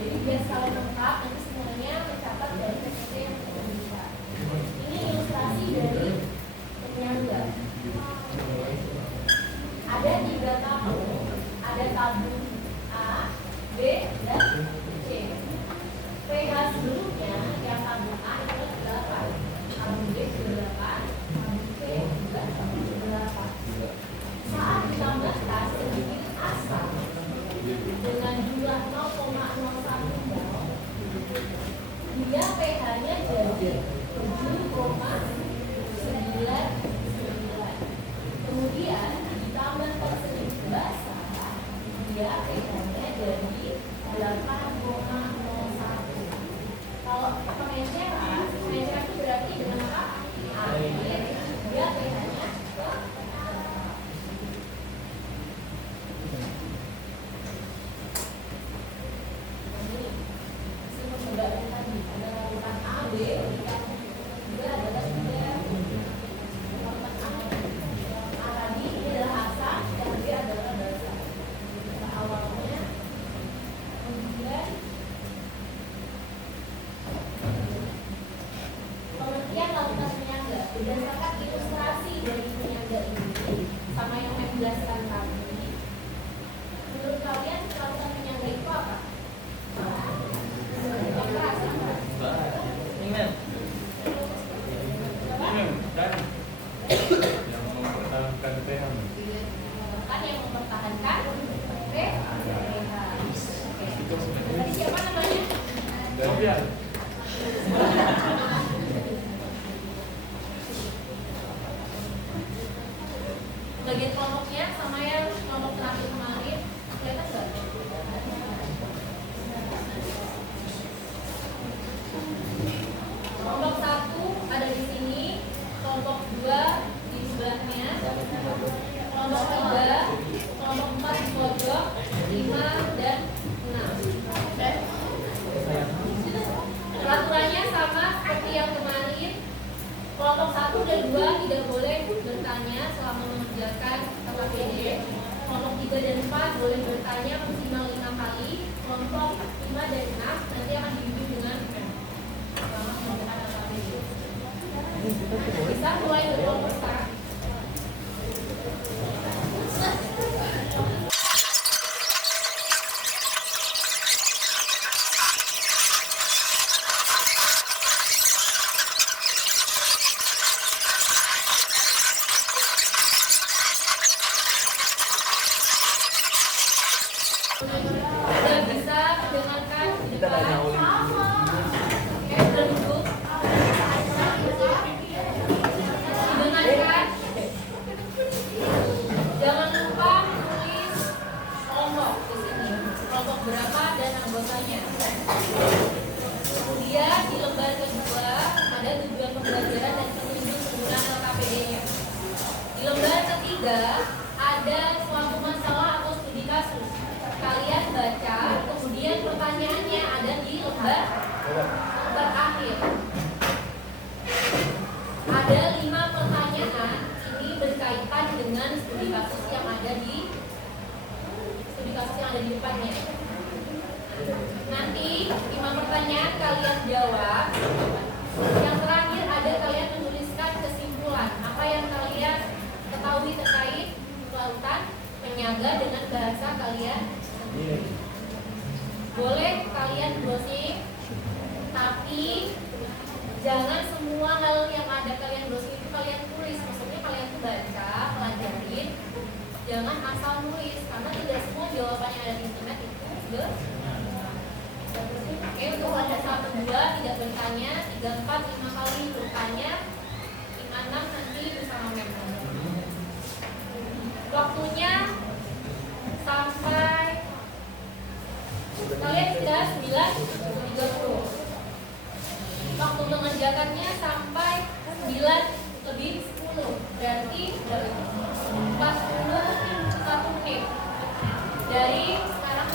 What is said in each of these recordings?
Jadi biar sekalian lengkap, nanti semua Ada 3 tabung, ada tabung A, B, dan C. pH sebelumnya yang tabung A itu 8, tabung B juga 8, tabung C juga 8. Saat ditambahkan sedikit asam dengan jumlah 0,01 mol, dia pH-nya jadi 7,99. Kemudian ditambahkan sedikit basah, dia pH-nya jadi 8,01. Kalau pakai cerak itu berarti dengan apa? Air, dia pH-nya ke berdasarkan ilustrasi dari penyangga ini sama yang saya jelaskan tadi, menurut kalian larutan penyangga itu apa? Yang keras, yang keras. Yang mempertahankan pH. Kan yang mempertahankan pH. Tadi siapa namanya? Davian. Bagian kelompoknya sama yang kelompok terakhir kemarin kelihatan nggak? Kelompok 1 ada di sini, kelompok 2 di sebelahnya, kelompok 3, kelompok 4 di pojok, 5 dan 6. Peraturannya sama seperti yang kemarin. Kelompok 1 dan 2 tidak boleh bertanya selama mengerjakan KPD. Kelompok 3 dan 4 boleh bertanya maksimal 5 kali. Kelompok 5 dan 6 nanti akan dibimbing dengan selama mengerjakan KPD. Bisa mulai dari kelompok sekarang. Sudah bisa mendengarkan di depan? Oke, sudah duduk. Didengarkan. Jangan lupa tulis kelompok di sini. Kelompok berapa dan anggotanya. Kemudian di lembar kedua ada tujuan pembelajaran dan petunjuk penggunaan LKPD-nya. Di lembar ketiga ada suatu masalah atau studi kasus. Kalian baca, kemudian pertanyaannya ada di lembar akhir. Ada 5 pertanyaan, ini berkaitan dengan studi kasus yang ada di depannya. Nanti 5 pertanyaan kalian jawab. Yang terakhir ada kalian menuliskan kesimpulan apa yang kalian ketahui terkait kelautan penyangga dengan bahasa kalian. Boleh kalian browsing, tapi jangan semua hal yang ada kalian browsing itu kalian tulis. Maksudnya kalian tuh baca, pelajarin, jangan asal nulis karena tidak semua jawaban yang ada di internet itu benar. Oke, untuk ada 1, 2 tidak bertanya, 3, 4, 5 kali bertanya, 5, 6 nanti bersama member. Waktunya sampai kalian sudah 9.30. Waktu mengerjakannya sampai 9:10, berarti 41 menit. Dari sekarang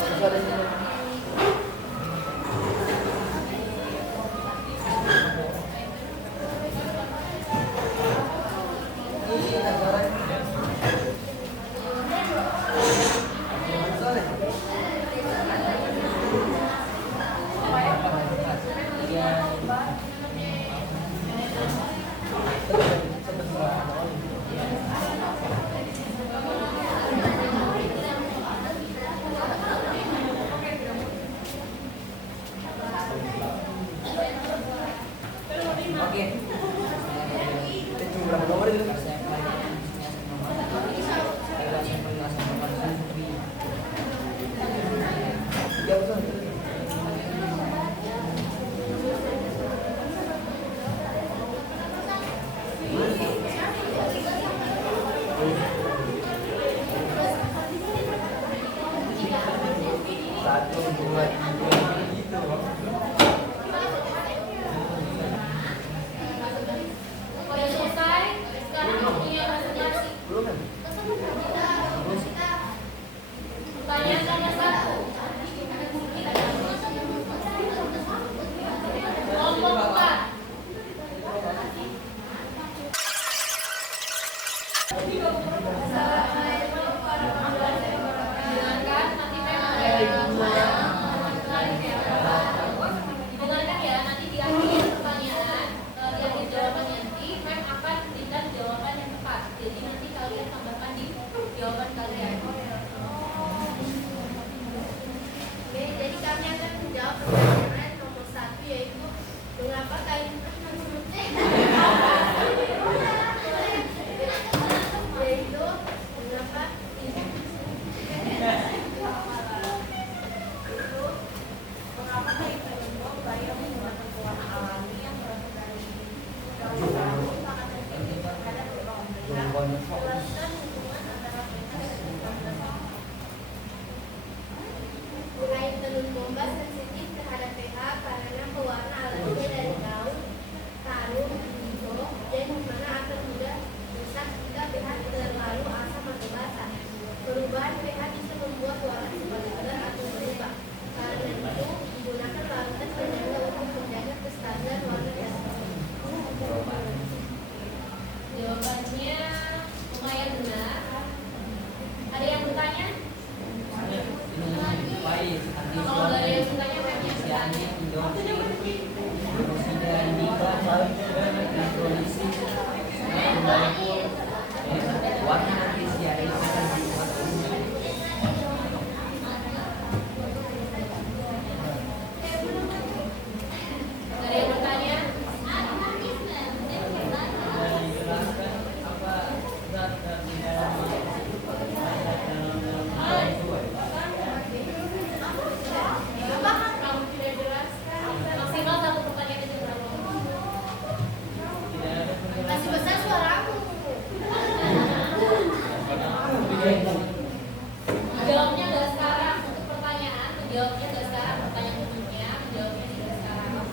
Pertanyaan nomor 1. Kelompok 4. Dengarkan, nanti dengarkan ya, nanti di akhir pertanyaan, di akhir jawabannya nanti Mem akan berikan jawaban yang tepat. Jadi nanti kalian tambahkan di jawaban kalian. Oke, jadi kami akan menjawab pertanyaan nomor 1, yaitu mengapa kain yaitu mengapa mengapa kain tenun bayam menggunakan pewarna alami yang berasal dari daun sagu sangat efektif terhadap lubang pH. Jelaskan hubungan antara pH dan lubang pH. Kain tenun bomba sensitif terhadap pH karena pewarna alaminya dari daun tarum hijau dan dimana akan mudah rusak jika pH terlalu asam atau basa. Perubahan pH bisa membuat warna sebagai gelap atau berubah. Karena itu digunakan larutan penyangga untuk menjaga kestabilan warna dasar. Jawabannya lumayan benar. Ada yang bertanya? Kalau nggak ada yang bertanya, Mem yang bertanya. Nggak ada yang bertanya? Kamu tidak jelaskan. Maksimal satu pertanyaan itu berapa? Masih besar suaramu. Jawabnya nggak sekarang untuk pertanyaan, menjawabnya nggak sekarang, pertanyaan umumnya, menjawabnya tidak sekarang.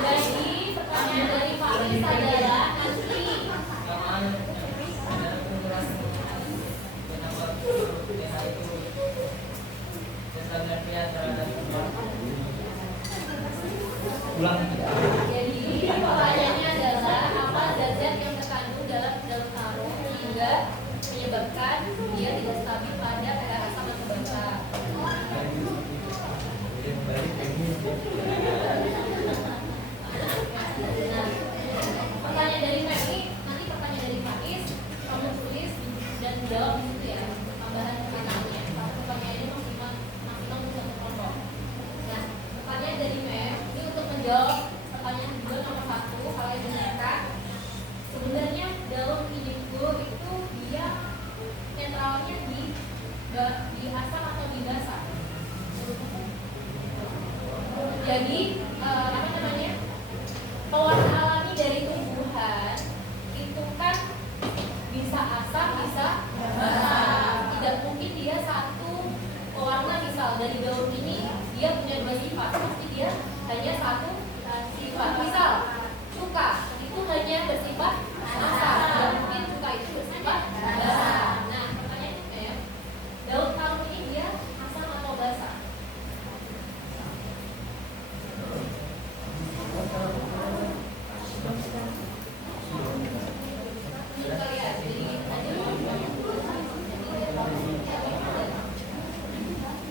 Jadi pertanyaan dari Faris adalah nanti jadi pertanyaannya adalah apa zat-zat yang terkandung dalam tarum sehingga menyebabkan dia tidak stabil pada pH asam atau basa. Nah, pertanyaan dari Memi, nanti pertanyaan dari Faiz, kamu tulis dan jawab di situ ya. Tambahan pertanyaannya, pertanyaannya maksimal untuk satu kelompok. Nah, pertanyaan dari Mem ini untuk menjawab pertanyaan kedua nomor 1, kalian dengarkan. Sebenarnya daun indigo itu dia netralnya di asam atau di basa. Jadi apa namanya, pewarna alami dari tumbuhan itu kan bisa asam, bisa basa. Tidak mungkin dia satu pewarna, misal dari daun ini dia punya dua sifat, pasti dia hanya satu sifat. Misal cuka itu hanya bersifat asam, tidak mungkin cuka itu bersifat basa. Nah, pertanyaannya, daun tarum ini dia asam atau basa? Kita lihat, jadi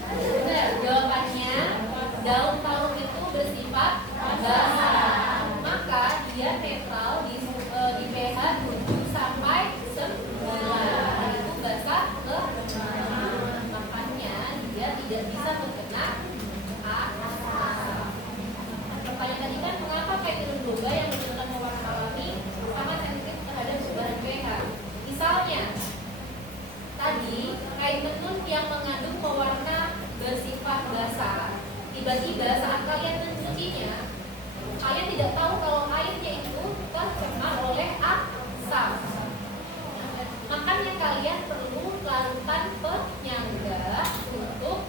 benar, jawabannya daun tarum itu bersifat basa, maka dia netral di pH 7 sampai 9, itu basa ke 6, makanya dia tidak bisa terkena asam. Pertanyaan tadi kan, mengapa kain tenun boga yang menggunakan pewarna alami sangat sensitif terhadap perubahan pH? Misalnya, tadi kain tenun yang mengandung pewarna bersifat basa, tiba-tiba saat kalian mencucinya, kalian tidak tahu kalau airnya itu tercemar oleh asam. Makanya kalian perlu larutan penyangga untuk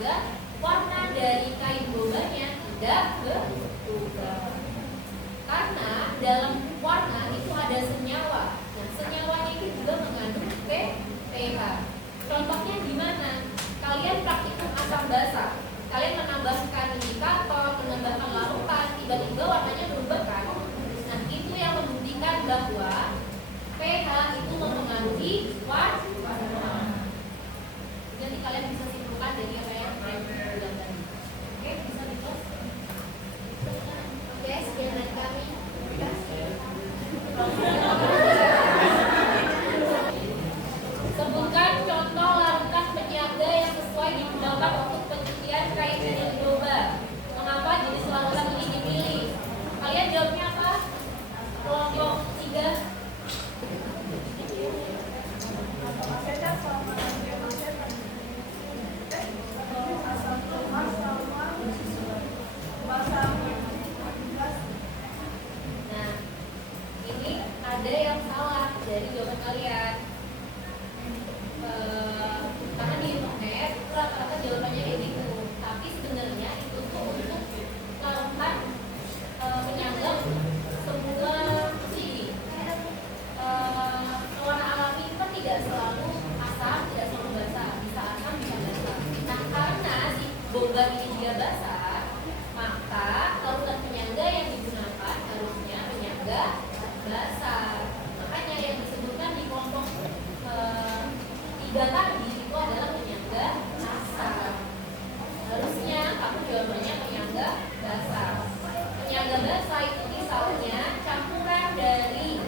penyangga, warna dari kain bombanya tidak berubah. Karena dalam warna itu ada senyawa. Nah, senyawanya itu juga mengandung pH. Contohnya gimana? Kalian praktikum asam basa. Kalian menambahkan indikator, menambahkan larutan, tiba-tiba warnanya berubah kan? Nah, itu yang membuktikan bahwa pH itu mempengaruhi warna. Jadi kalian bisa simpulkan dari apa yang saya bilang tadi. Oke, bisa di-close? Oke, sekian dari kami. Terima kasih. Sebutkan contoh larutan penyangga yang sesuai digunakan untuk pencucian kain jenis boba. Mengapa jenis larutan ini dipilih? Kalian jawabnya apa? Kelompok 3. Nah, ini ada yang salah dari jawaban kalian. Karena di internet rata-rata jawabannya kayak gitu. Tapi sebenarnya itu tuh untuk larutan penyangga semua sini. Warna alami itu kan tidak selalu asam, tidak selalu basah. Bisa asam, bisa basah. Nah, karena si boba ini dia basah, maka larutan penyangga yang digunakan harusnya penyangga basah. Makanya yang disebutkan di kelompok 3 tadi itu adalah penyangga asam. Harusnya kamu jawabannya penyangga basah. Penyangga basah itu misalnya campuran dari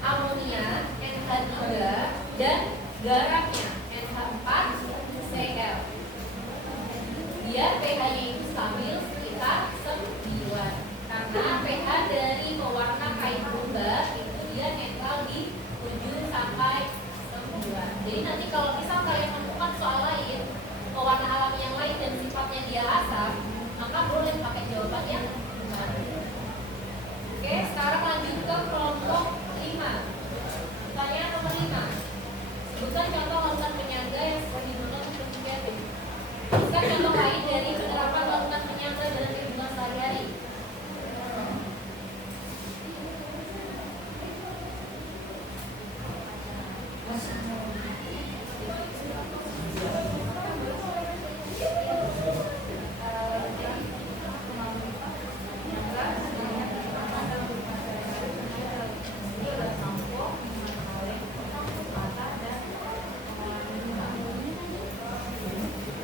amonia NH3 dan garamnya NH4Cl. Dia pH-nya itu stabil sekitar 9. Karena pH dari pewarna kain boba itu dia netral di 7 sampai 9. Jadi nanti kalau misal kalian menemukan soal lain, pewarna alami yang lain dan sifatnya dia asam, maka boleh pakai jawaban yang benar. Oke, sekarang lanjut ke kelompok 5. Pertanyaan nomor 5. Sebutkan contoh larutan penyangga yang sesuai digunakan untuk pencucian. Sebutkan contoh lain dari penerapan larutan penyangga dalam kehidupan sehari-hari.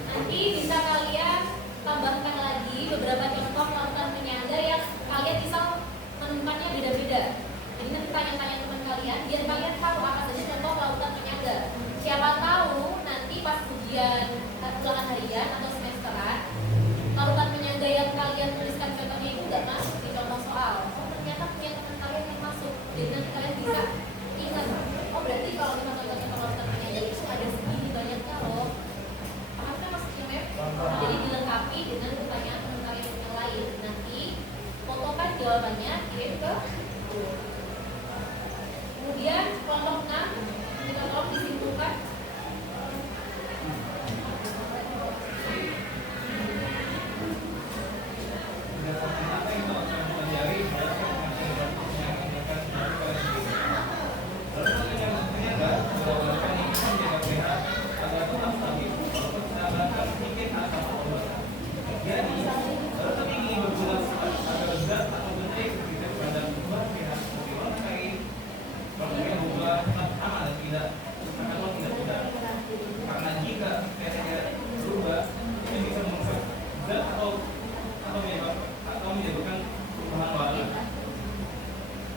Nanti bisa kalian tambahkan lagi beberapa contoh larutan penyangga yang kalian bisa menemukannya beda-beda. Jadi nanti tanya-tanya teman kalian biar kalian tahu apa saja contoh larutan penyangga. Siapa tahu nanti pas ujian ulangan harian atau semesteran, larutan penyangga yang kalian tuliskan contohnya itu nggak masuk di contoh soal. Oh, ternyata punya teman kalian yang masuk. Jadi nanti kalian bisa ingat. Oh, berarti kalau kita contoh-contoh larutan penyangga itu ada segini banyaknya loh. Paham kan maksudnya, Mem? Jadi dilengkapi dengan pertanyaan teman kalian yang lain. Nanti fotokan jawabannya, kirim ke guru. Kemudian kelompok 6 kita tolong disimpulkan. Karena jika pH-nya berubah, ini bisa merusak zat atau menyebabkan perubahan warna.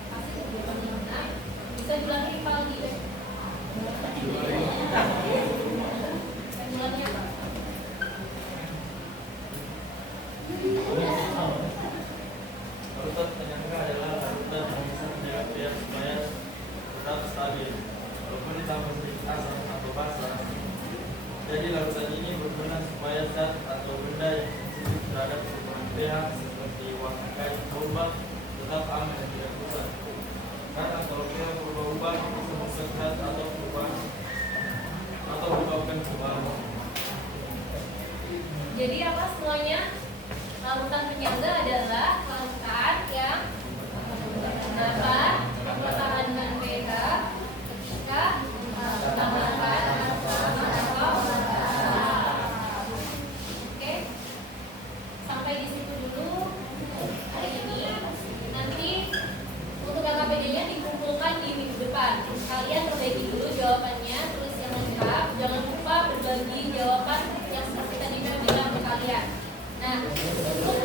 Masih di jawaban 6. Bisa diulangi rival lagi, Beb. Formulanya apa? Larutan penyangga adalah larutan yang bisa menjaga pH supaya tetap stabil walaupun ditambah sedikit asam atau basah. Jadi larutan ini berguna supaya zat atau benda yang sensitif terhadap perubahan pH seperti warna kain boba tetap aman dan tidak rusak. Karena kalau pH berubah-ubah bisa merusak zat atau perubahan atau menyebabkan perubahan warna. Jadi apa semuanya? Larutan penyangga adalah larutan yang dapat mempertahankan pH ketika ditambahkan atau oke, sampai di situ dulu hari ini. Nanti untuk KKPD-nya dikumpulkan di minggu depan. Kalian perbaiki dulu jawabannya, tulis yang lengkap. Jangan lupa berbagi jawaban yang seperti tadi saya bilang ke kalian. Nah, untuk